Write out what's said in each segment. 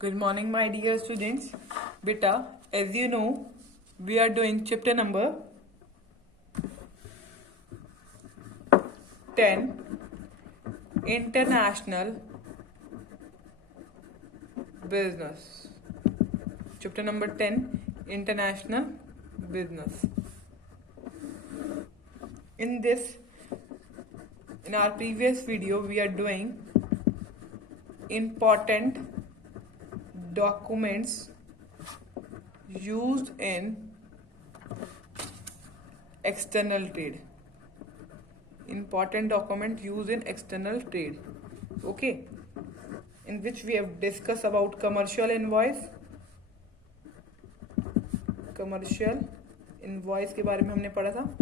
Good morning, my dear students. Beta, as you know, we are doing chapter number 10, International Business. Chapter number 10, International Business. In our previous video, we are doing important documents used in external trade. Important document used in external trade. Okay. In which we have discussed about commercial invoice. Commercial invoice के बारे में हमने पढ़ा था.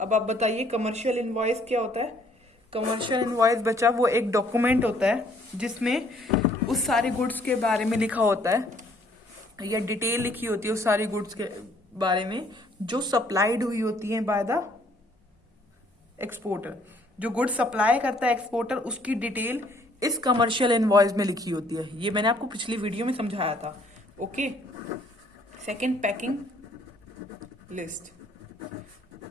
अब आप बताइए commercial invoice क्या होता है. कमर्शियल इनवॉइस बच्चा वो एक डॉक्यूमेंट होता है जिसमें उस सारे गुड्स के बारे में लिखा होता है या डिटेल लिखी होती है उस सारे गुड्स के बारे में जो सप्लाइड हुई होती है बाय द एक्सपोर्टर. जो गुड सप्लाई करता है एक्सपोर्टर उसकी डिटेल इस कमर्शियल इनवॉइस में लिखी होती है. ये मैंने आपको पिछली वीडियो में समझाया था. ओके. Second, packing list.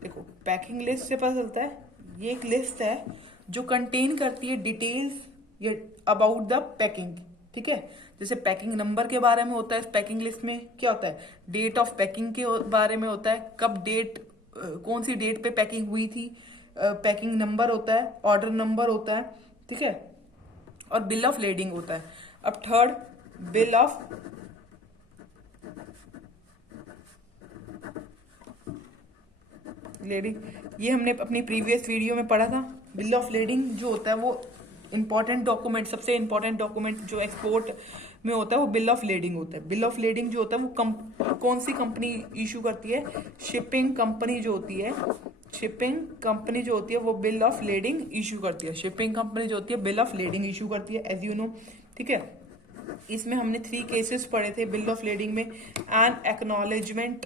देखो पैकिंग लिस्ट से पता चलता है ये एक लिस्ट है जो कंटेन करती है डिटेल्स या अबाउट द पैकिंग. ठीक है. जैसे पैकिंग नंबर के बारे में होता है. इस पैकिंग लिस्ट में क्या होता है, डेट ऑफ पैकिंग के बारे में होता है, कब डेट कौन सी डेट पे पैकिंग हुई थी, पैकिंग नंबर होता है, ऑर्डर नंबर होता है. ठीक है. और बिल ऑफ लेडिंग होता है. अब थर्ड, बिल ऑफ लेडिंग. ये हमने अपनी प्रीवियस वीडियो में पढ़ा था. बिल ऑफ लेडिंग जो होता है वो इंपॉर्टेंट डॉक्यूमेंट, सबसे इंपॉर्टेंट डॉक्यूमेंट जो एक्सपोर्ट में होता है वो बिल ऑफ लेडिंग होता है. बिल ऑफ लेडिंग जो होता है वो कौन सी कंपनी इशू करती है, शिपिंग कंपनी जो होती है. शिपिंग कंपनी जो होती है वो बिल ऑफ लेडिंग इशू करती है. शिपिंग कंपनी जो होती है बिल ऑफ लेडिंग इशू करती है एज यू नो. ठीक है. इसमें हमने 3 केसेस पढ़े थे बिल ऑफ लेडिंग में. N acknowledgement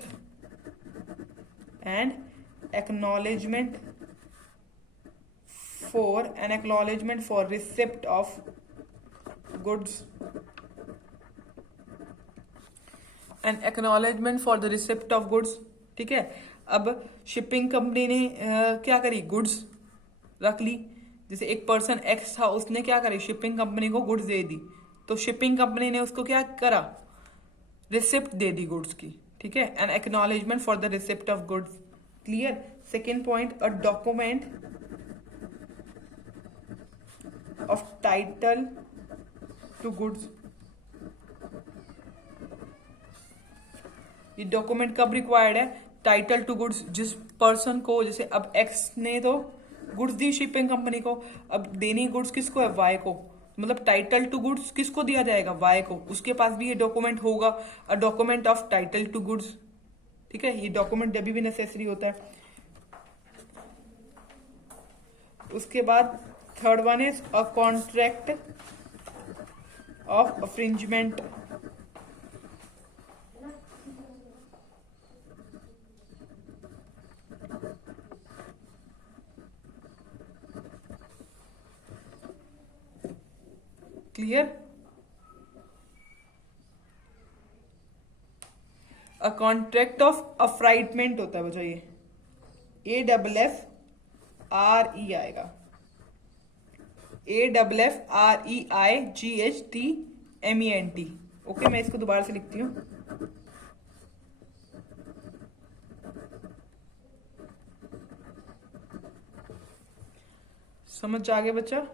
for receipt of goods. An acknowledgement for the receipt of goods. ठीक है. अब शिपिंग कंपनी ने क्या करी, गुड्स रख ली. जैसे एक पर्सन एक्स था उसने क्या करी, शिपिंग कंपनी को गुड्स दे दी. तो शिपिंग कंपनी ने उसको क्या करा, रिसिप्ट दे दी गुड्स की. ठीक है. N acknowledgement for the receipt of goods. Clear. Second point, a document of title to goods. ये डॉक्यूमेंट कब रिक्वायर्ड है, टाइटल टू गुड्स. जिस पर्सन को, जैसे अब एक्स ने तो गुड्स दी शिपिंग कंपनी को, अब देनी गुड्स किसको है, वाई को. मतलब टाइटल टू गुड्स किसको दिया जाएगा, वाई को. उसके पास भी ये डॉक्यूमेंट होगा, a document of title to goods. ठीक है. ये डॉक्यूमेंट अभी भी नेसेसरी होता है. उसके बाद third one is a contract of affreightment. Clear. A contract of affreightment होता है बच्चों. ये AFFRE आएगा. AFFREIGHTMENT. ओके. मैं इसको दोबारा से लिखती हूँ. समझ आ गया बच्चा.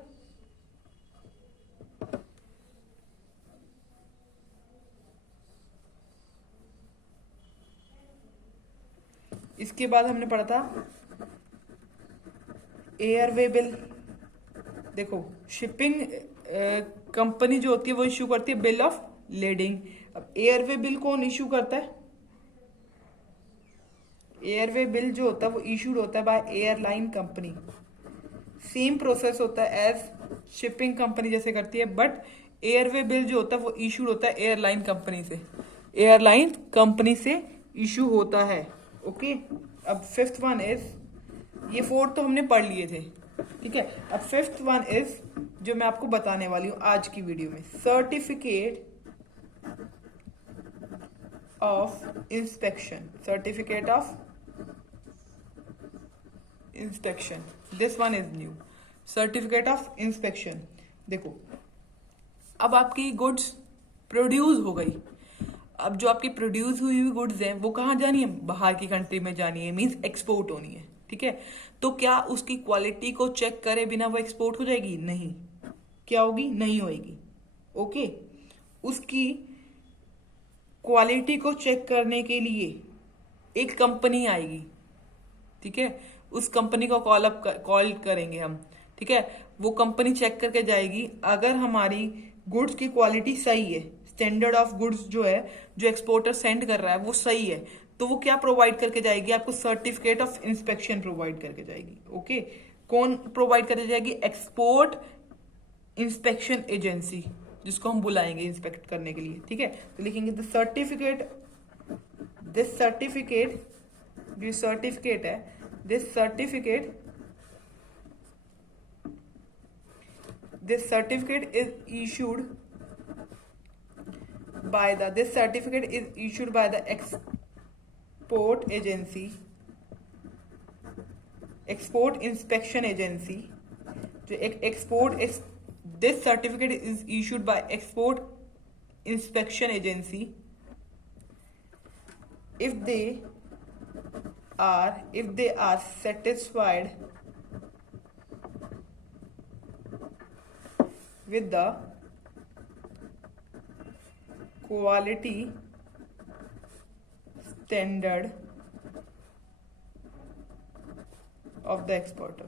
इसके बाद हमने पढ़ा था एयरवे बिल. देखो शिपिंग कंपनी जो होती है वो इश्यू करती है बिल ऑफ लेडिंग. अब एयरवे बिल कौन इश्यू करता है, एयरवे बिल जो होता है वो इशूड होता है by airline company. Same process होता है एज शिपिंग कंपनी जैसे करती है, बट एयरवे बिल जो होता है वो इशूड होता है एयरलाइन कंपनी से. एयरलाइन कंपनी से इशू होता है. ओके. अब फिफ्थ वन इज, ये 4 तो हमने पढ़ लिए थे. ठीक है. अब फिफ्थ वन इज जो मैं आपको बताने वाली हूं आज की वीडियो में, certificate of inspection, certificate of inspection, this one is new, certificate of inspection. देखो अब आपकी गुड्स प्रोड्यूस हो गई, अब जो आपकी प्रोड्यूस हुई हुई गुड्स हैं वो कहाँ जानी है, बाहर की कंट्री में जानी है, मींस एक्सपोर्ट होनी है, ठीक है। तो क्या उसकी क्वालिटी को चेक करे बिना वो एक्सपोर्ट हो जाएगी, नहीं। क्या होगी, नहीं होगी, ओके। उसकी क्वालिटी को चेक करने के लिए एक कंपनी आएगी, ठीक है, उस कंपनी को कॉल करेंगे हम, ठीक है। वो कंपनी चेक करके जाएगी, अगर हमारी गुड्स की क्वालिटी सही है, स्टैंडर्ड ऑफ गुड्स जो है, जो एक्सपोर्टर सेंड कर रहा है वो सही है, तो वो क्या प्रोवाइड करके जाएगी, आपको सर्टिफिकेट ऑफ इंस्पेक्शन प्रोवाइड करके जाएगी, ओके। कौन प्रोवाइड करके जाएगी, एक्सपोर्ट इंस्पेक्शन एजेंसी, जिसको हम बुलाएंगे इंस्पेक्ट करने के लिए, ठीक है। तो लिखेंगे दिस सर्टिफिकेट है, this certificate is issued by the, this certificate is issued by the export agency, export inspection agency, जो एक export, this certificate is issued by export inspection agency if they are satisfied with the quality standard of the exporter.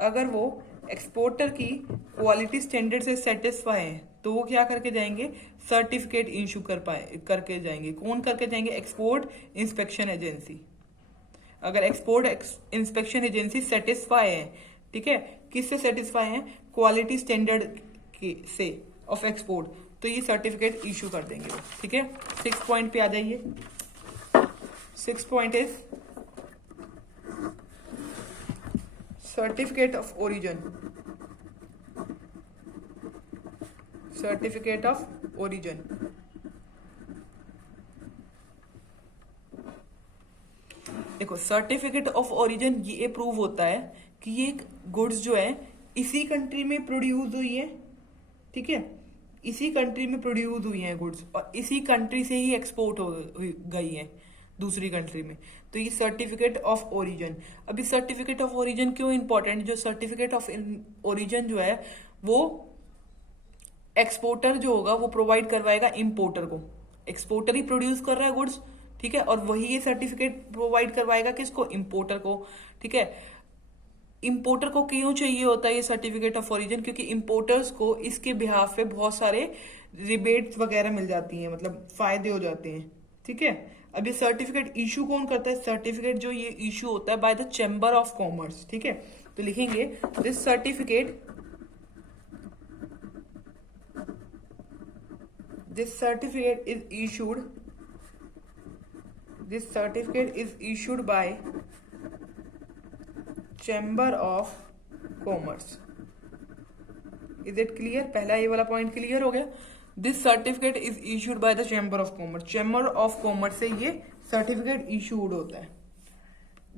अगर वो exporter की quality standard से satisfy है तो वो क्या करके जाएंगे, सर्टिफिकेट इशू करके जाएंगे। कौन करके जाएंगे, एक्सपोर्ट इंस्पेक्शन एजेंसी। अगर एक्सपोर्ट इंस्पेक्शन एजेंसी सेटिस्फाई है, ठीक है, किससे सेटिस्फाई है, क्वालिटी स्टैंडर्ड से ऑफ एक्सपोर्ट, तो ये सर्टिफिकेट इशू कर देंगे, ठीक है। 6 पॉइंट पे आ जाइए। 6 point is certificate of origin, certificate of origin. देखो सर्टिफिकेट ऑफ ओरिजिन ये प्रूव होता है कि ये गुड्स जो है इसी कंट्री में प्रोड्यूस हुई है, ठीक है, इसी कंट्री में प्रोड्यूस हुई हैं गुड्स और इसी कंट्री से ही एक्सपोर्ट हो गई हैं दूसरी कंट्री में, तो ये सर्टिफिकेट ऑफ ओरिजिन। अभी सर्टिफिकेट ऑफ ओरिजिन क्यों इंपॉर्टेंट, जो सर्टिफिकेट ऑफ ओरिजिन जो है वो एक्सपोर्टर जो होगा वो प्रोवाइड करवाएगा इंपोर्टर को। एक्सपोर्टर ही प्रोड्यूस कर रहा है गुड्स, ठीक है, और वही ये सर्टिफिकेट प्रोवाइड करवाएगा किसको, इंपोर्टर को, ठीक है। इंपोर्टर को क्यों चाहिए होता है ये सर्टिफिकेट ऑफ ओरिजिन, क्योंकि इंपोर्टर्स को इसके बिहाफ पे बहुत सारे रिबेट्स वगैरह मिल जाती हैं, मतलब फायदे हो जाते हैं, ठीक है। अब ये सर्टिफिकेट इशू कौन करता है, सर्टिफिकेट जो ये इशू होता है by the chamber of commerce, ठीक है। तो लिखेंगे this certificate is issued by chamber of commerce. Is it clear, पहला ये वाला पॉइंट क्लियर हो गया। This certificate is issued by the chamber of commerce, chamber of commerce से ये सर्टिफिकेट इशूड होता है।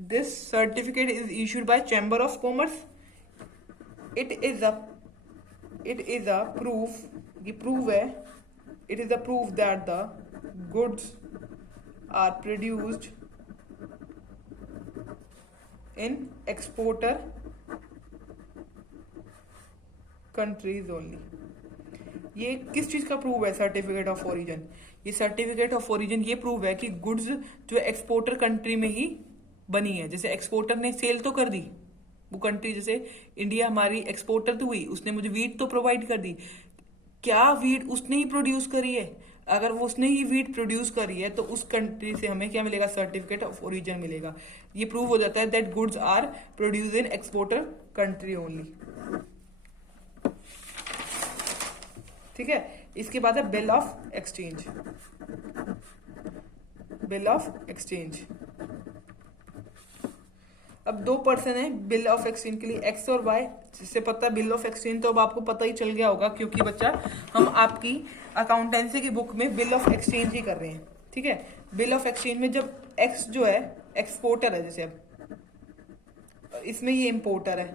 This certificate is issued by chamber of commerce, it is a proof, ये प्रूव है, it is a proof that the goods are produced in exporter countries only. ये किस चीज का प्रूव है, सर्टिफिकेट ऑफ ओरिजिन। ये सर्टिफिकेट ऑफ ओरिजिन ये prove है कि गुड्स जो एक्सपोर्टर कंट्री में ही बनी है। जैसे एक्सपोर्टर ने सेल तो कर दी, वो कंट्री जैसे इंडिया हमारी एक्सपोर्टर तो हुई, उसने मुझे वीट तो प्रोवाइड कर दी, क्या वीट उसने ही प्रोड्यूस करी है, अगर वो उसने ही वीट प्रोड्यूस करी है तो उस कंट्री से हमें क्या मिलेगा, सर्टिफिकेट ऑफ ओरिजिन मिलेगा। ये प्रूव हो जाता है that goods are produce in exporter country only, ठीक है। इसके बाद है bill of exchange, bill of exchange. अब दो पर्सन है बिल ऑफ एक्सचेंज के लिए, एक्स और वाई। जिससे पता है बिल ऑफ एक्सचेंज तो अब आपको पता ही चल गया होगा, क्योंकि बच्चा हम आपकी अकाउंटेंसी की बुक में बिल ऑफ एक्सचेंज ही कर रहे हैं, ठीक है। बिल ऑफ एक्सचेंज में जब एक्स जो है एक्सपोर्टर है, जैसे अब इसमें ये इंपोर्टर है,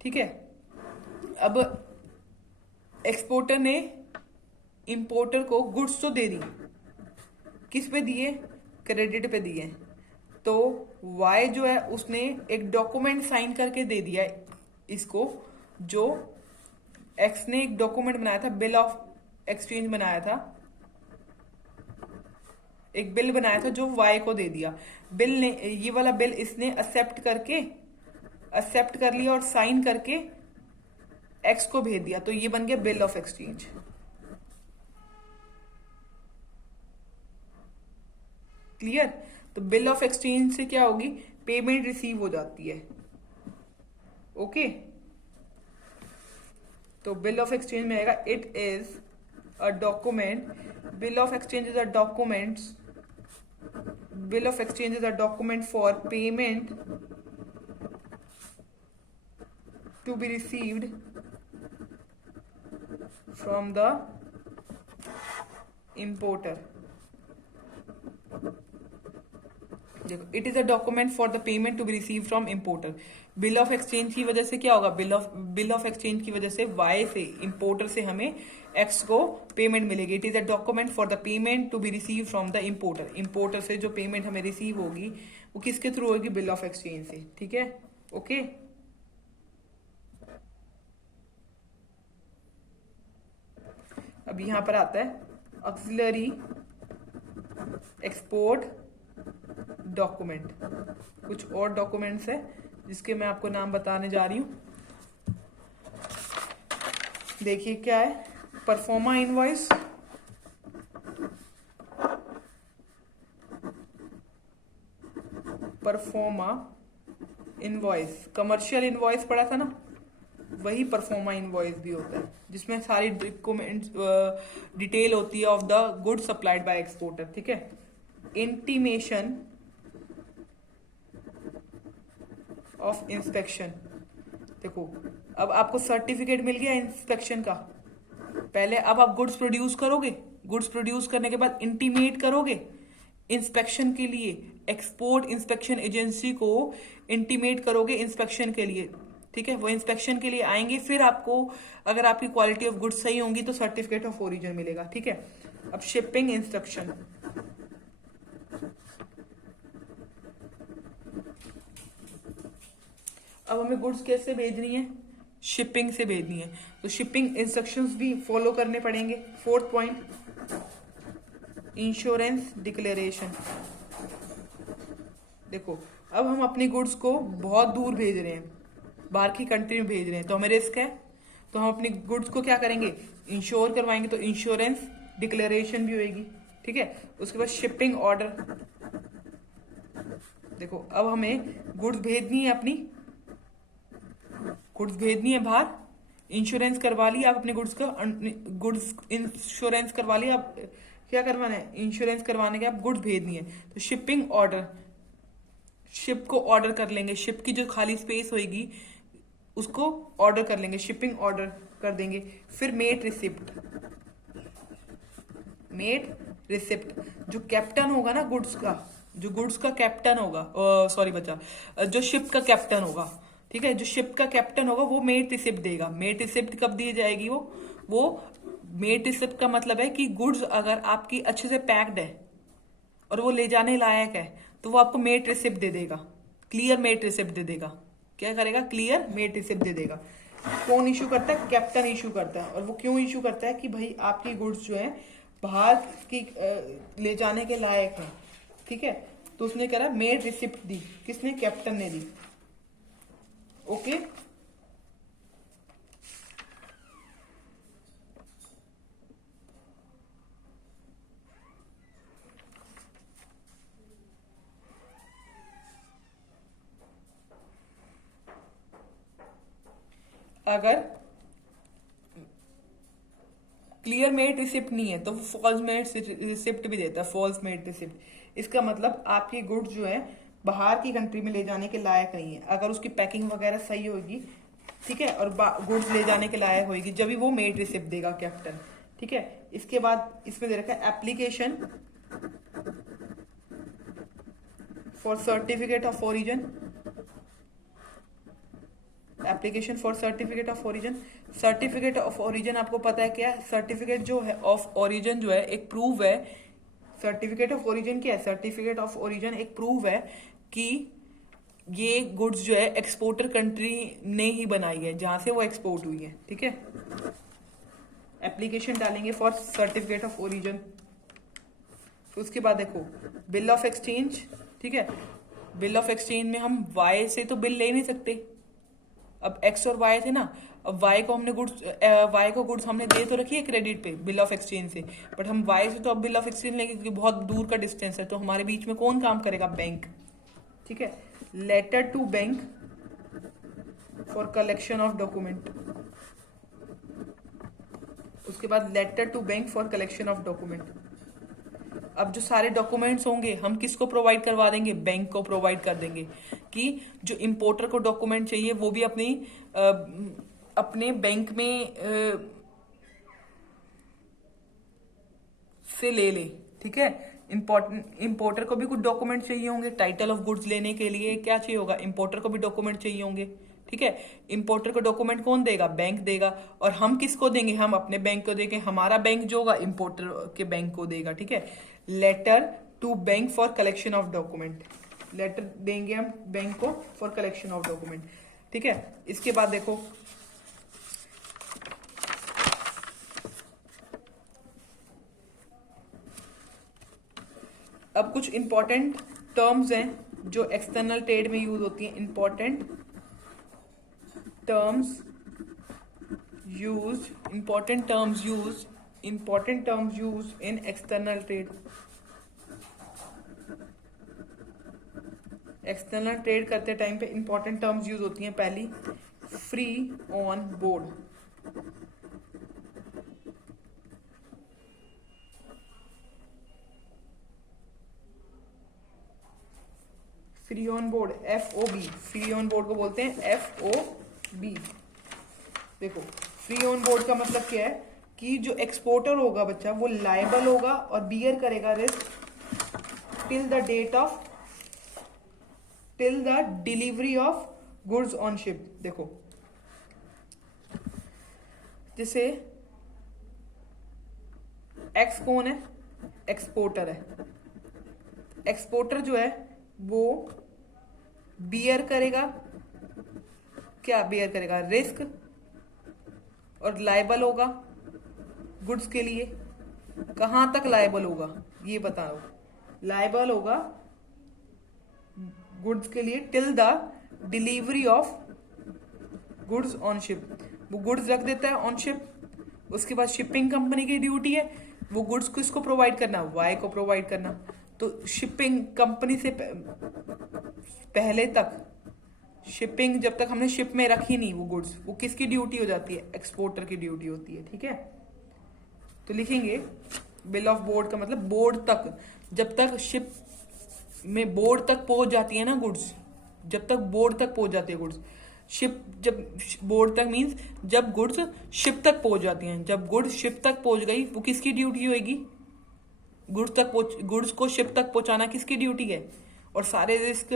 ठीक है। अब एक्सपोर्टर ने इंपोर्टर को गुड्स तो दे दी, किस पे दिए, क्रेडिट पे दिए, तो वाई जो है उसने एक डॉक्यूमेंट साइन करके दे दिया इसको, जो एक्स ने एक डॉक्यूमेंट बनाया था, बिल ऑफ एक्सचेंज बनाया था, एक बिल बनाया था जो वाई को दे दिया। बिल ने, ये वाला बिल इसने एक्सेप्ट कर लिया और साइन करके एक्स को भेज दिया, तो ये बन गया बिल ऑफ एक्सचेंज। क्लियर। तो बिल ऑफ एक्सचेंज से क्या होगी, पेमेंट रिसीव हो जाती है। ओके, तो बिल ऑफ एक्सचेंज में आएगा it is a document, bill of exchange is a document, bill of exchange is a document for payment to be received from the importer। देखो, it is a document for the payment to be receive from importer. Bill of exchange की वजह से क्या होगा, bill of exchange की वजह से Y से, इंपोर्टर से हमें एक्स को पेमेंट मिलेगी। It is a document for the payment to be receive from the importer. Importer से जो पेमेंट हमें रिसीव होगी वो किसके थ्रू होगी, बिल ऑफ एक्सचेंज से। ठीक है, ओके। अब यहां पर आता है ऑक्सिलरी एक्सपोर्ट डॉक्यूमेंट। कुछ और डॉक्यूमेंट्स है जिसके मैं आपको नाम बताने जा रही हूं। देखिए क्या है, proforma invoice, proforma invoice, commercial invoice पढ़ा था ना, वही परफॉर्मा इनवॉइस भी होता है, जिसमें सारी डिटेल होती है of the good supplied by exporter. ठीक है। Intimation of inspection. देखो, अब आपको सर्टिफिकेट मिल गया इंस्पेक्शन का, पहले अब आप गुड्स प्रोड्यूस करोगे, गुड्स प्रोड्यूस करने के बाद इंटीमेट करोगे इंस्पेक्शन के लिए, एक्सपोर्ट इंस्पेक्शन एजेंसी को इंटीमेट करोगे इंस्पेक्शन के लिए। ठीक है, वो इंस्पेक्शन के लिए आएंगे, फिर आपको अगर आपकी क्वालिटी ऑफ गुड्स सही होंगी तो सर्टिफिकेट ऑफ ओरिजिन मिलेगा। ठीक है। अब शिपिंग इंस्ट्रक्शन, अब हमें गुड्स कैसे भेजनी है, शिपिंग से भेजनी है, तो शिपिंग इंस्ट्रक्शंस भी फॉलो करने पड़ेंगे। Fourth point, insurance declaration. देखो, अब हम अपनी गुड्स को बहुत दूर भेज रहे हैं, बाहर की कंट्री में भेज रहे हैं, तो हमें रिस्क है, तो हम अपनी गुड्स को क्या करेंगे, इंश्योर करवाएंगे, तो इंश्योरेंस डिक्लेरेशन भी होगी। ठीक है। उसके बाद शिपिंग ऑर्डर। देखो, अब हमें गुड्स भेजनी है, अपनी गुड्स भेजनी है बाहर, इंश्योरेंस करवा लिया आप अपने गुड्स का, गुड्स इंश्योरेंस करवा लिया, आप क्या करवाना है, इंश्योरेंस करवाने के आप गुड्स भेजनी है, तो शिपिंग ऑर्डर, शिप को ऑर्डर कर लेंगे, शिप की जो खाली स्पेस होगी उसको ऑर्डर कर लेंगे, शिपिंग ऑर्डर कर देंगे। फिर मेट रिसिप्ट, मेट रिसिप्ट, जो कैप्टन होगा ना गुड्स का, जो गुड्स का कैप्टन होगा, सॉरी बच्चा, जो शिप का कैप्टन होगा, ठीक है, जो शिप का कैप्टन होगा वो मेट रिसिप्ट देगा। मेट रिसिप्ट कब दी जाएगी, वो मेट रिसिप्ट का मतलब है कि गुड्स अगर आपकी अच्छे से पैक्ड है और वो ले जाने लायक है तो वो आपको मेट रिसिप्ट दे देगा, क्लियर मेट रिसिप्ट दे देगा। क्या करेगा, क्लियर मेट रिसिप्ट दे देगा। कौन इशू करता है, कैप्टन इशू करता है। और वो क्यों इशू करता है कि भाई आपकी गुड्स जो है बाहर की ले जाने के लायक है। ठीक है, तो उसने करा मेट रिसिप्ट दी, किसने, कैप्टन ने दी। ओके। अगर क्लियर मेट रिसिप्ट नहीं है तो फॉल्स मेट रिसिप्ट भी देता है, फॉल्स मेट रिसिप्ट। इसका मतलब आपकी गुड्स जो है बाहर की कंट्री में ले जाने के लायक नहीं है। अगर उसकी पैकिंग वगैरह सही होगी, ठीक है, और गुड्स ले जाने के लायक होगी, जब भी वो मेट रिसिप्ट देगा कैप्टन। ठीक है। इसके बाद इसमें दे रखा है application for certificate of origin, application for certificate of origin. Certificate of origin आपको पता है क्या है? सर्टिफिकेट जो है ऑफ ओरिजिन जो है एक प्रूव है। सर्टिफिकेट ऑफ ओरिजिन क्या है? सर्टिफिकेट ऑफ ओरिजिन एक प्रूव है कि ये गुड्स जो है एक्सपोर्टर कंट्री ने ही बनाई है, जहां से वो एक्सपोर्ट हुई है। ठीक है, एप्लीकेशन डालेंगे फॉर सर्टिफिकेट ऑफ ओरिजिन। तो उसके बाद देखो बिल ऑफ एक्सचेंज। ठीक है, बिल ऑफ एक्सचेंज में हम वाई से तो बिल ले नहीं सकते। अब एक्स और वाई थे ना, अब वाई को हमने गुड्स वाई को गुड्स हमने दे तो रखी है क्रेडिट पे बिल ऑफ एक्सचेंज से, बट हम वाई से तो अब बिल ऑफ एक्सचेंज लेंगे क्योंकि बहुत दूर का डिस्टेंस है। तो हमारे बीच में कौन काम करेगा? बैंक। ठीक है, letter to bank for collection of document. उसके बाद letter to bank for collection of document. अब जो सारे डॉक्यूमेंट्स होंगे हम किसको प्रोवाइड करवा देंगे? बैंक को प्रोवाइड कर देंगे कि जो इंपोर्टर को डॉक्यूमेंट चाहिए वो भी अपने बैंक में से ले ले। ठीक है, इंपोर्टर को भी कुछ डॉक्यूमेंट चाहिए होंगे टाइटल ऑफ गुड्स लेने के लिए। क्या चाहिए होगा? इंपोर्टर को भी डॉक्यूमेंट चाहिए होंगे। ठीक है, इंपोर्टर को डॉक्यूमेंट कौन देगा? बैंक देगा। और हम किसको देंगे? हम अपने बैंक को देंगे। हमारा बैंक जो होगा इंपोर्टर के बैंक को देगा। ठीक है, letter to bank for collection of document. Letter देंगे हम बैंक को फॉर कलेक्शन ऑफ डॉक्यूमेंट। ठीक है, इसके बाद देखो अब कुछ इंपॉर्टेंट टर्म्स हैं जो एक्सटर्नल ट्रेड में यूज होती हैं। Important terms use in external trade. External trade करते टाइम पे इंपॉर्टेंट टर्म्स यूज होती हैं। पहली, free on board. Free on board, FOB। Free on board को बोलते हैं FOB। देखो फ्री ऑन बोर्ड का मतलब क्या है कि जो एक्सपोर्टर होगा बच्चा वो लायबल होगा और बियर करेगा risk till the delivery of goods on ship. देखो जैसे एक्स कौन है? एक्सपोर्टर है। एक्सपोर्टर जो है वो बियर करेगा, क्या बियर करेगा? रिस्क, और लायबल होगा गुड्स के लिए। कहां तक लायबल होगा ये बताओ? लायबल होगा गुड्स के लिए till the delivery of goods on ship. वो गुड्स रख देता है ऑन शिप, उसके बाद शिपिंग कंपनी की ड्यूटी है वो गुड्स किसको प्रोवाइड करना? वाई को प्रोवाइड करना। तो शिपिंग कंपनी से पहले तक, शिपिंग जब तक हमने शिप में रखी नहीं वो गुड्स, वो किसकी ड्यूटी हो जाती है? एक्सपोर्टर की ड्यूटी होती है। ठीक है, तो लिखेंगे बिल ऑफ बोर्ड का मतलब बोर्ड तक, जब तक शिप में बोर्ड तक पहुंच जाती है ना गुड्स, जब तक बोर्ड तक पहुंच जाती है गुड्स। शिप जब बोर्ड तक मींस जब गुड्स शिप तक पहुंच जाती हैं। जब गुड्स शिप तक पहुंच गई वो किसकी ड्यूटी होगी? गुड्स को शिप तक पहुंचाना किसकी ड्यूटी है? और सारे रिस्क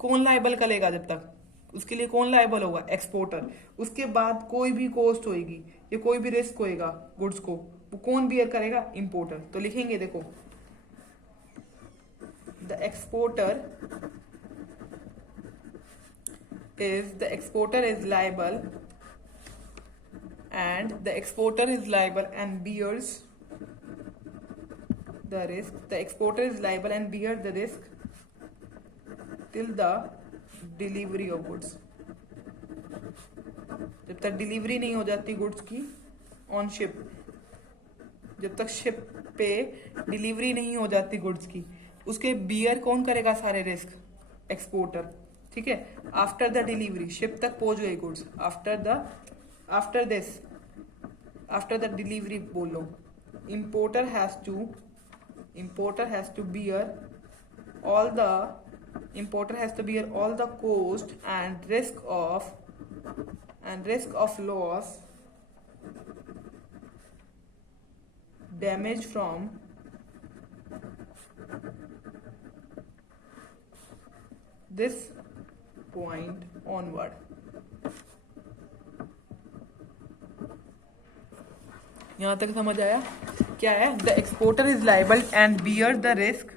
कौन लायबल करेगा? जब तक उसके लिए कौन लायबल होगा? एक्सपोर्टर। उसके बाद कोई भी कॉस्ट होगी या कोई भी रिस्क होएगा गुड्स को, वो कौन बियर करेगा? इंपोर्टर। तो लिखेंगे देखो the exporter is liable and bears the risk. The exporter is liable and bears the risk till the delivery of goods. जब तक डिलीवरी नहीं हो जाती गुड्स की ऑन शिप, जब तक शिप पे डिलीवरी नहीं हो जाती गुड्स की, उसके बियर कौन करेगा सारे रिस्क? एक्सपोर्टर। ठीक है, आफ्टर द डिलीवरी, शिप तक पहुंच गई गुड्स, आफ्टर द डिलीवरी बोलो, importer has to bear all the cost and risk of loss damage from this point onward. यहां तक समझ आया? क्या है? The exporter is liable and beer the risk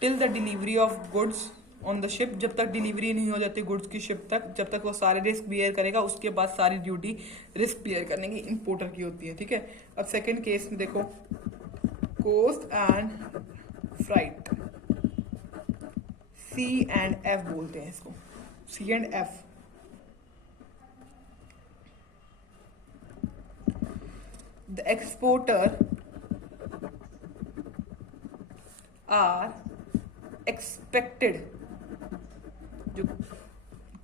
till the delivery of goods on the ship. जब तक delivery नहीं हो जाती गुड्स की शिप तक, जब तक वो सारे रिस्क बियर करेगा, उसके बाद सारी ड्यूटी रिस्क बियर करने की इंपोर्टर की होती है। ठीक है, अब सेकंड केस में देखो, cost and freight, C and F बोलते हैं इसको, C and F. The exporter are expected, जो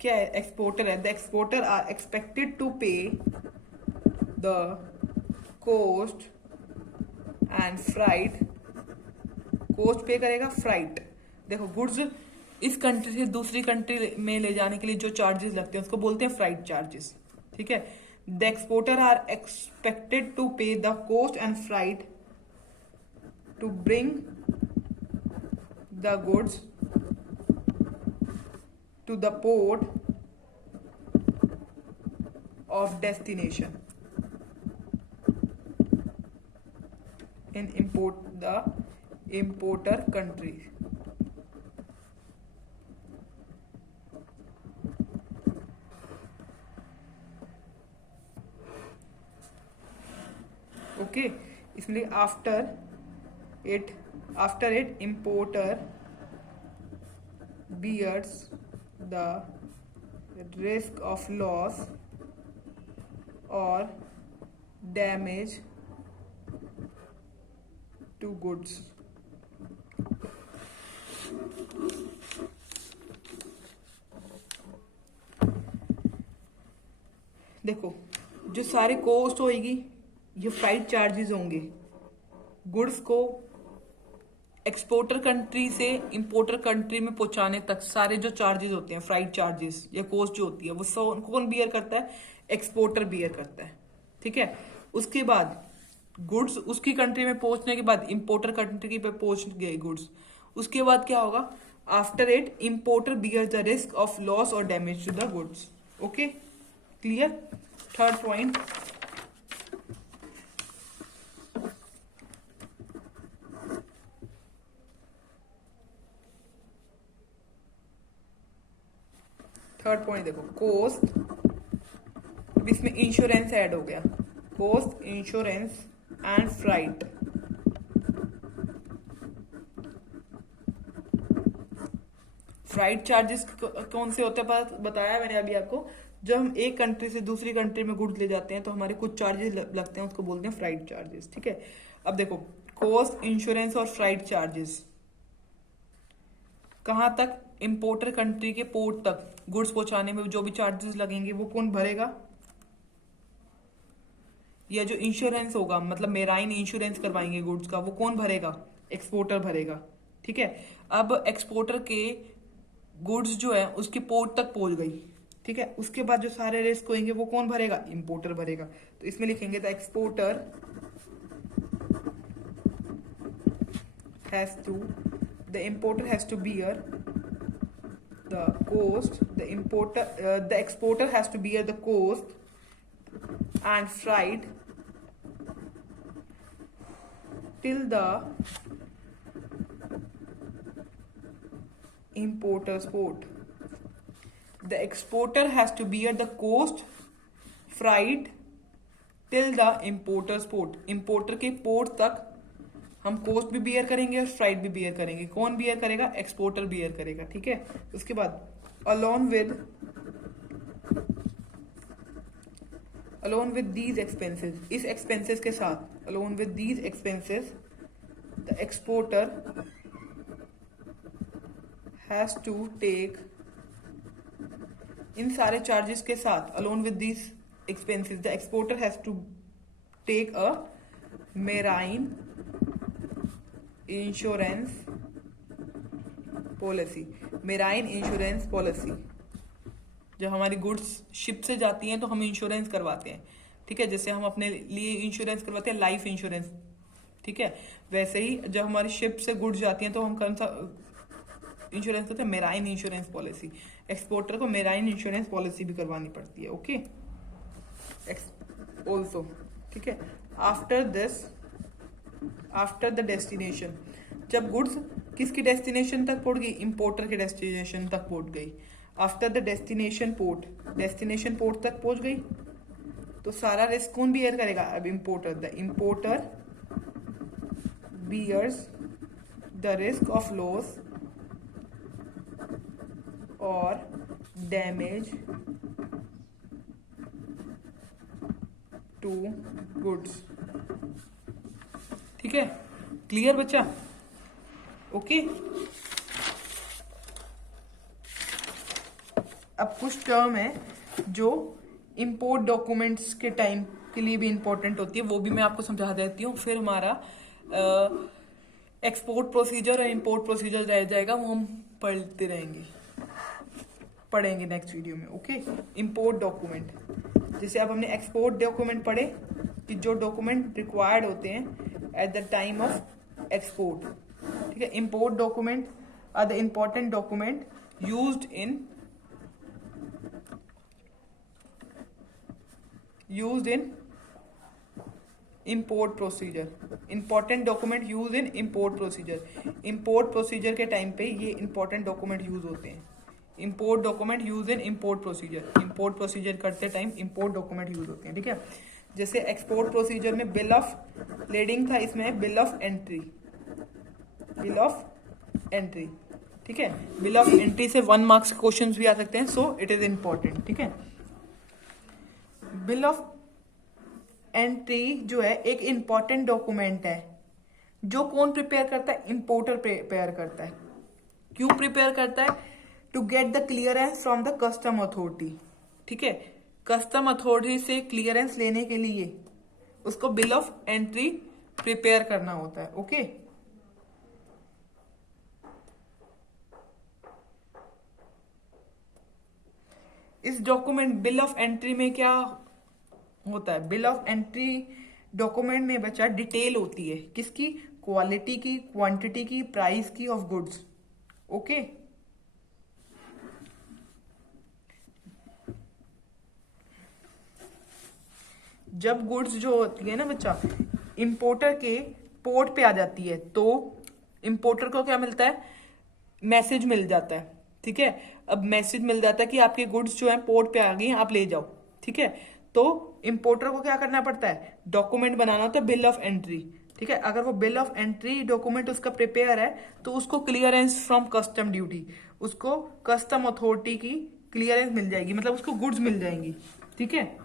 क्या है एक्सपोर्टर है, the exporter are expected to pay the cost and freight. Cost pay करेगा, फ्राइट। देखो, गुड्स इस कंट्री से दूसरी कंट्री में ले जाने के लिए जो चार्जेस लगते हैं उसको बोलते हैं फ्राइट चार्जेस। ठीक है, the exporter are expected to pay the cost and freight to bring the goods to the port of destination in the importer country। Okay, इसमें after it importer bears the risk of loss or damage to goods। देखो, जो सारे cost होगी ये freight charges होंगे। Goods को exporter country से importer country में पहुंचाने तक सारे जो चार्जेस होते हैं, फ्राइट चार्जेस या कॉस्ट जो होती है, वो कौन बियर करता है? एक्सपोर्टर बियर करता है। ठीक है, उसके बाद गुड्स उसकी कंट्री में पहुंचने के बाद इंपोर्टर कंट्री पे पहुंच गए गुड्स, उसके बाद क्या होगा? After it importer bear the risk of loss और damage to the goods. Okay, clear? Third point, देखो, कोस्ट, इसमें इंश्योरेंस ऐड हो गया, cost, insurance and freight. Freight charges कौन से होते हैं बताया मैंने अभी आपको। जब हम एक कंट्री से दूसरी कंट्री में गुड्स ले जाते हैं तो हमारे कुछ चार्जेस लगते हैं, उसको बोलते हैं फ्राइट चार्जेस। ठीक है, अब देखो, कोस्ट, इंश्योरेंस और फ्राइट चार्जेस कहां तक? इंपोर्टर कंट्री के पोर्ट तक गुड्स पहुंचाने में जो भी चार्जेस लगेंगे वो कौन भरेगा? या जो इंश्योरेंस होगा, मतलब मेराइन इंश्योरेंस करवाएंगे गुड्स का, वो कौन भरेगा? एक्सपोर्टर भरेगा। ठीक है, अब एक्सपोर्टर के गुड्स जो है उसके पोर्ट तक पहुंच गई। ठीक है, उसके बाद जो सारे रिस्क होंगे वो कौन भरेगा? इंपोर्टर भरेगा। तो इसमें लिखेंगे the exporter has to, the importer has to bear the cost, the exporter has to bear the cost and freight till the importer's port। The exporter has to bear the cost, freight till the importer's port। importer के port तक हम coast भी beer करेंगे और freight भी beer करेंगे। कौन bear करेगा? एक्सपोर्टर बियर करेगा। ठीक है, उसके बाद अलोन विद दीज एक्सपेंसेस, इस एक्सपेंसेस के साथ, along with these expenses the exporter has to take, इन सारे चार्जेस के साथ, along with these expenses the exporter has to take a marine insurance policy. Marine insurance policy, जब हमारी goods ship से जाती हैं तो हम इंश्योरेंस करवाते हैं। ठीक है, जैसे हम अपने लिए इंश्योरेंस करवाते हैं लाइफ इंश्योरेंस, ठीक है, वैसे ही जब हमारी शिप से गुड्स जाती हैं तो हम कौन सा इंश्योरेंस करते हैं, मेराइन इंश्योरेंस पॉलिसी। एक्सपोर्टर को मेराइन इंश्योरेंस पॉलिसी भी करवानी पड़ती है, ओके ऑल्सो, ठीक है। After this, after the destination, जब गुड्स किसकी डेस्टिनेशन तक पहुंच गई, इंपोर्टर के डेस्टिनेशन तक पहुंच गई। After the destination port, destination port तक पहुंच गई तो सारा रिस्क कौन बियर करेगा, अब importer. The importer bears the risk of loss और डैमेज टू गुड्स, ठीक है, क्लियर बच्चा, ओके। अब कुछ टर्म है जो इंपोर्ट डॉक्यूमेंट्स के टाइम के लिए भी इंपॉर्टेंट होती है, वो भी मैं आपको समझा देती हूँ, फिर हमारा एक्सपोर्ट प्रोसीजर और इंपोर्ट प्रोसीजर रह जाएगा, वो हम पढ़ेंगे नेक्स्ट वीडियो में, ओके। इंपोर्ट डॉक्यूमेंट, जैसे अब हमने एक्सपोर्ट डॉक्यूमेंट पढ़े कि जो डॉक्यूमेंट रिक्वायर्ड होते हैं at the time of export, ठीक है। Import document are the important document used in import procedure, important document used in import procedure। import procedure के टाइम पे ये important document यूज होते हैं। import document used in import procedure, import procedure करते time import document use होते हैं, ठीक है। जैसे export procedure में bill of lading था, इसमें bill of entry, bill of entry, ठीक है। bill of entry से 1 मार्क्स क्वेश्चन भी आ सकते हैं, so it is important, ठीक है। बिल ऑफ एंट्री जो है एक इंपॉर्टेंट डॉक्यूमेंट है, जो कौन प्रिपेयर करता है, इंपोर्टर प्रिपेयर करता है। क्यों प्रिपेयर करता है, to get the clearance from the custom authority, ठीक है। कस्टम अथॉरिटी से क्लियरेंस लेने के लिए उसको बिल ऑफ एंट्री प्रिपेयर करना होता है, ओके। इस डॉक्यूमेंट बिल ऑफ एंट्री में क्या होता है, बिल ऑफ एंट्री डॉक्यूमेंट में बच्चा डिटेल होती है, किसकी, क्वालिटी की, क्वांटिटी की, प्राइस की ऑफ गुड्स, ओके। जब गुड्स जो होती है ना बच्चा इंपोर्टर के पोर्ट पे आ जाती है तो इंपोर्टर को क्या मिलता है, मैसेज मिल जाता है, ठीक है। अब मैसेज मिल जाता है कि आपके गुड्स जो है पोर्ट पे आ गई हैं, आप ले जाओ, ठीक है। तो इंपोर्टर को क्या करना पड़ता है, डॉक्यूमेंट बनाना होता है बिल ऑफ एंट्री, ठीक है। अगर वो बिल ऑफ एंट्री डॉक्यूमेंट उसका प्रिपेयर है तो उसको क्लियरेंस फ्रॉम कस्टम ड्यूटी, उसको कस्टम अथॉरिटी की क्लियरेंस मिल जाएगी, मतलब उसको गुड्स मिल जाएंगी, ठीक है।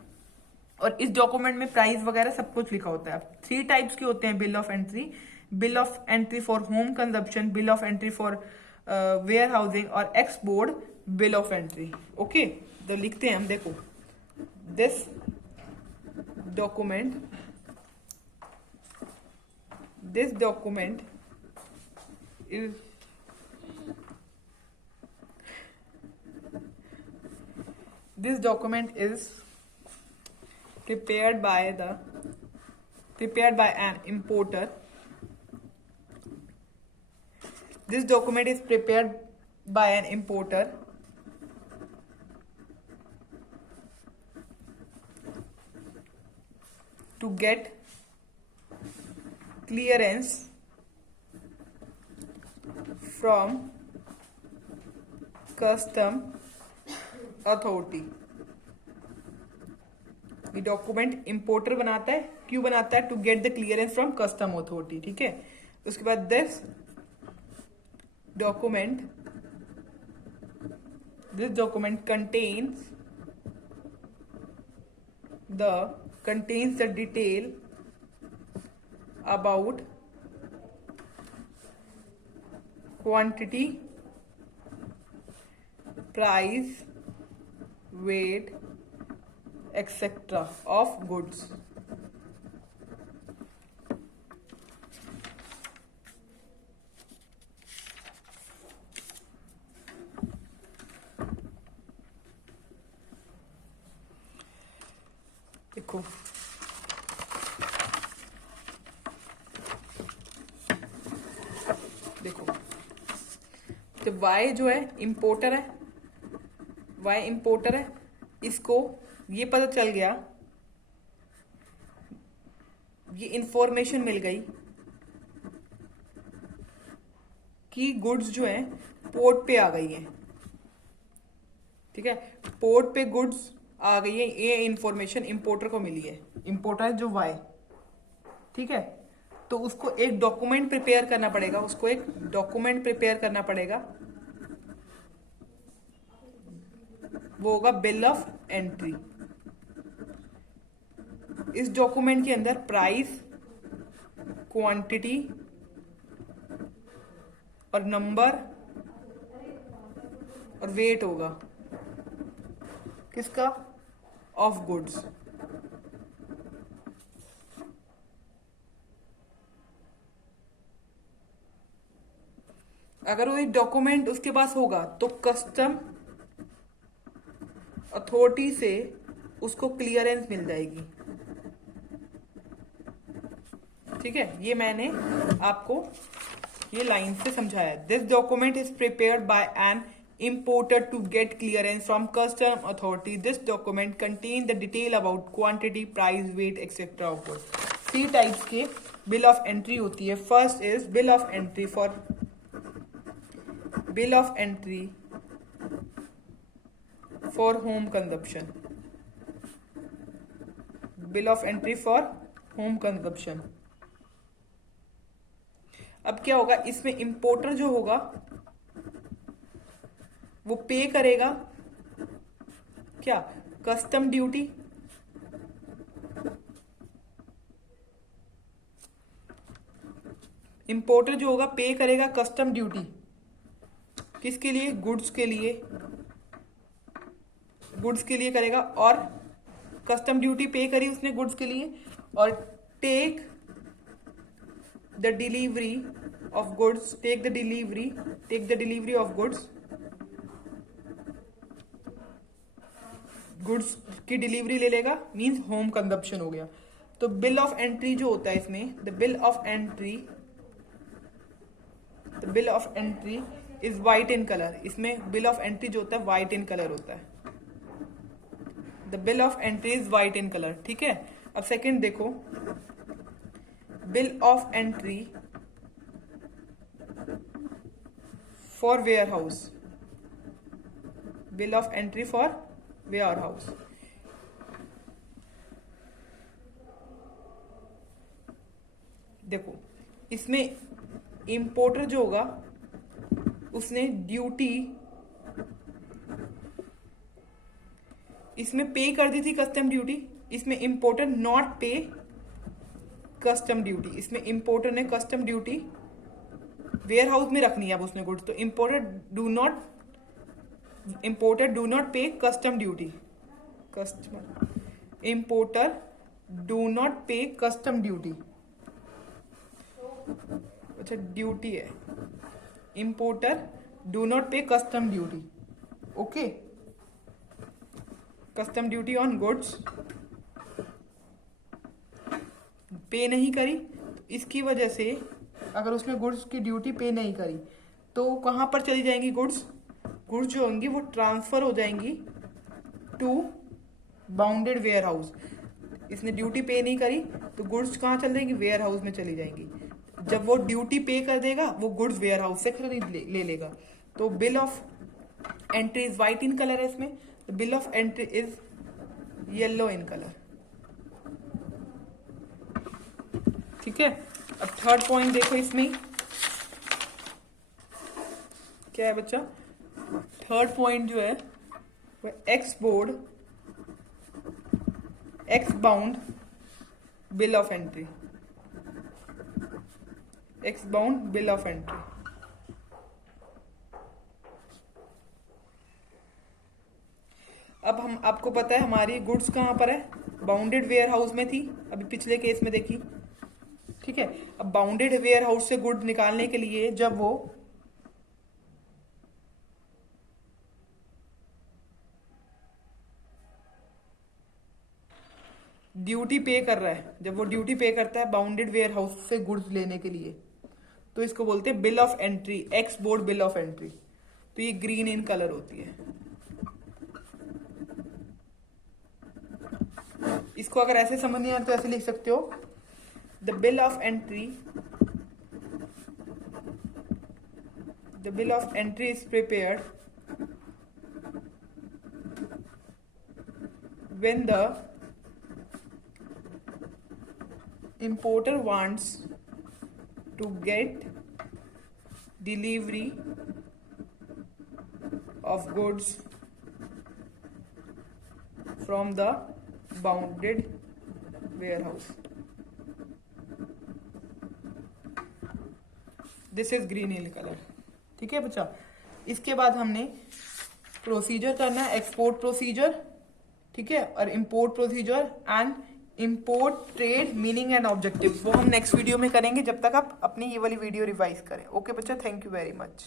और इस डॉक्यूमेंट में प्राइस वगैरह सब कुछ लिखा होता है। 3 टाइप्स के होते हैं bill of entry, bill of entry for home consumption, bill of entry for warehousing और export bill of entry, okay. तो लिखते हैं हम, देखो, this document is prepared by an importer. This document is prepared by an importer to get clearance from custom authority। ये document importer बनाता है, क्यों बनाता है, to get the clearance from custom authority, ठीक है। उसके बाद this document contains the detail about quantity, price, weight, etc. of goods। देखो देखो, जब y जो है इंपोर्टर है, y इंपोर्टर है, इसको ये पता चल गया, ये इंफॉर्मेशन मिल गई कि गुड्स जो है पोर्ट पे आ गई है। ठीक है, पोर्ट पे गुड्स आ गई है, ये इंफॉर्मेशन इंपोर्टर को मिली है। इंपोर्टर है जो y, ठीक है, तो उसको एक डॉक्यूमेंट प्रिपेयर करना पड़ेगा, उसको एक डॉक्यूमेंट प्रिपेयर करना पड़ेगा, वो होगा बिल ऑफ एंट्री। इस डॉक्यूमेंट के अंदर प्राइस, क्वांटिटी और नंबर और वेट होगा, किसका? Of goods. अगर वो डॉक्यूमेंट उसके पास होगा तो कस्टम अथॉरिटी से उसको क्लियरेंस मिल जाएगी। ठीक है, ये मैंने आपको ये लाइन से समझाया। This document is prepared by an importer to get clearance from custom authority. This document contain the detail about quantity, price, weight, etc. of goods. 3 types के bill of entry होती है। First is bill of entry for home consumption. Bill of entry for home consumption. अब क्या होगा, इसमें importer जो होगा वो पे करेगा क्या? Custom duty. इंपोर्टर जो होगा पे करेगा कस्टम ड्यूटी, किसके लिए? गुड्स के लिए, गुड्स के लिए करेगा। और कस्टम ड्यूटी पे करी उसने गुड्स के लिए, और take the delivery of goods, take the delivery of goods, goods की डिलीवरी ले लेगा, मींस होम कंजप्शन हो गया। तो बिल ऑफ एंट्री जो होता है इसमें, the bill of entry is white in colour. इसमें बिल ऑफ एंट्री जो होता है वाइट इन कलर होता है। The bill of entry is white in colour. ठीक है, अब सेकंड देखो, bill of entry for warehouse, bill of entry for warehouse. देखो, इसमें इंपोर्टर जो होगा उसने ड्यूटी इसमें पे कर दी थी, कस्टम ड्यूटी। इसमें इंपोर्टर नॉट पे कस्टम ड्यूटी, इसमें इंपोर्टर ने कस्टम ड्यूटी वेयर हाउस में रखनी है अब उसने गुड्स, तो इंपोर्टर डू नॉट पे custom duty. Importer do not पे कस्टम ड्यूटी, अच्छा ड्यूटी है, इंपोर्टर डू नॉट पे custom duty. Okay, custom duty on goods पे नहीं करी, तो इसकी वजह से अगर उसने गुड्स की ड्यूटी पे नहीं करी तो कहां पर चली जाएंगी गुड्स जो होंगी वो ट्रांसफर हो जाएंगी टू बाउंडेड वेयर हाउस। इसने ड्यूटी पे नहीं करी तो गुड्स कहाँ चल जाएंगी? वेयर हाउस में चली जाएंगी। जब वो ड्यूटी पे कर देगा वो गुड्स वेयर हाउस से खरीद ले लेगा। तो bill of entry is white in colour है इसमें, bill of entry is yellow in colour. ठीक है, अब थर्ड पॉइंट देखो, इसमें क्या है बच्चा? थर्ड पॉइंट जो है वो x bound bill of entry, x bound bill of entry. अब हम आपको पता है हमारी गुड्स कहां पर है? बाउंडेड वेयर हाउस में थी, अभी पिछले केस में देखी। ठीक है, अब बाउंडेड वेयर हाउस से गुड निकालने के लिए जब वो ड्यूटी पे कर रहा है, जब वो ड्यूटी पे करता है बाउंडेड वेयर हाउस से गुड्स लेने के लिए, तो इसको बोलते हैं bill of entry, export bill of entry. तो ये ग्रीन इन कलर होती है। इसको अगर ऐसे समझ नहीं आया तो ऐसे लिख सकते हो, the bill of entry, the bill of entry is prepared when the importer wants to get delivery of goods from the bounded warehouse. This is green in color। ठीक है बच्चा। इसके बाद हमने प्रोसीजर करना है, एक्सपोर्ट प्रोसीजर, ठीक है, और import procedure and import trade meaning and objective, वो हम नेक्स्ट वीडियो में करेंगे, जब तक आप अपनी ये वाली वीडियो रिवाइज करें। ओके बच्चा, थैंक यू वेरी मच।